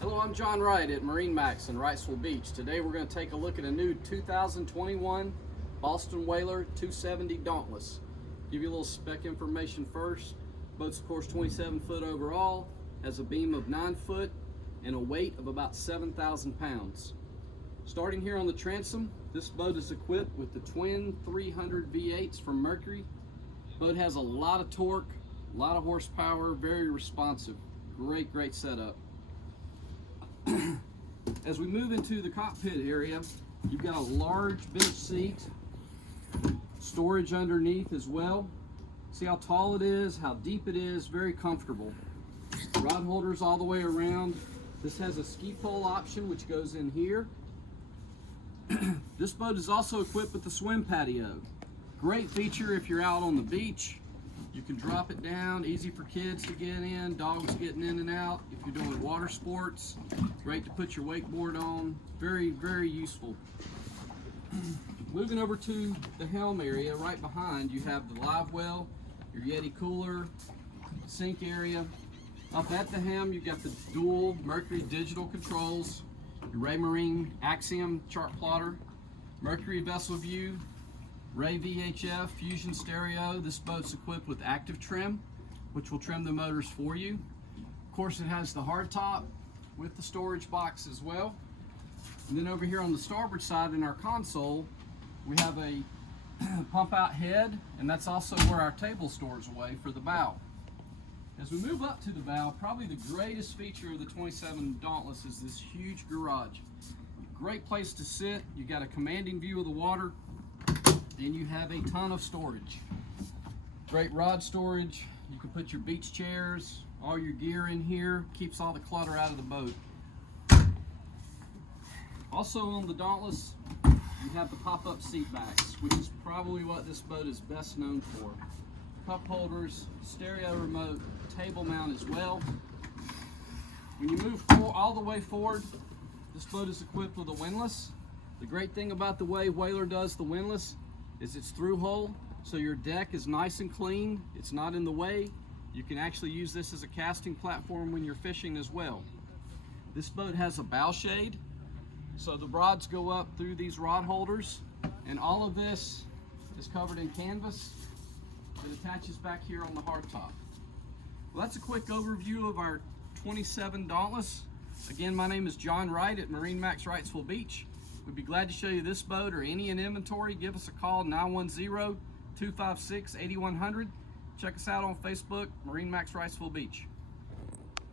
Hello, I'm John Wright at MarineMax in Wrightsville Beach. Today we're going to take a look at a new 2021 Boston Whaler 270 Dauntless. Give you a little spec information first. Boat's of course 27 foot overall, has a beam of 9 foot and a weight of about 7,000 pounds. Starting here on the transom, this boat is equipped with the twin 300 V8s from Mercury. Boat has a lot of torque, a lot of horsepower, very responsive. Great setup. As we move into the cockpit area, you've got a large bench seat, storage underneath as well. See how tall it is, how deep it is, very comfortable. Rod holders all the way around. This has a ski pole option which goes in here. This boat is also equipped with the swim patio. Great feature if you're out on the beach. You can drop it down, easy for kids to get in, dogs getting in and out. If you're doing water sports, great to put your wakeboard on. Very useful. Moving over to the helm area, right behind you have the live well, your Yeti cooler, sink area. Up at the helm you've got the dual Mercury digital controls, your Raymarine Axiom chart plotter, Mercury vessel view, Ray VHF fusion stereo. This boat's equipped with active trim, which will trim the motors for you. Of course, it has the hardtop with the storage box as well. And then over here on the starboard side in our console, we have a pump out head, and that's also where our table stores away for the bow. As we move up to the bow, probably the greatest feature of the 27 Dauntless is this huge garage. Great place to sit. You got a commanding view of the water. And you have a ton of storage. Great rod storage. You can put your beach chairs, all your gear in here. Keeps all the clutter out of the boat. Also on the Dauntless, you have the pop-up seat backs, which is probably what this boat is best known for. Cup holders, stereo remote, table mount as well. When you move all the way forward, this boat is equipped with a windlass. The great thing about the way Whaler does the windlass is it's through hole, so your deck is nice and clean. It's not in the way. You can actually use this as a casting platform when you're fishing as well. This boat has a bow shade, so the rods go up through these rod holders, and all of this is covered in canvas that attaches back here on the hardtop. Well, that's a quick overview of our 27 Dauntless. Again, my name is John Wright at MarineMax Wrightsville Beach. We'd be glad to show you this boat or any in inventory. Give us a call, 910-256-8100. Check us out on Facebook, MarineMax Wrightsville Beach.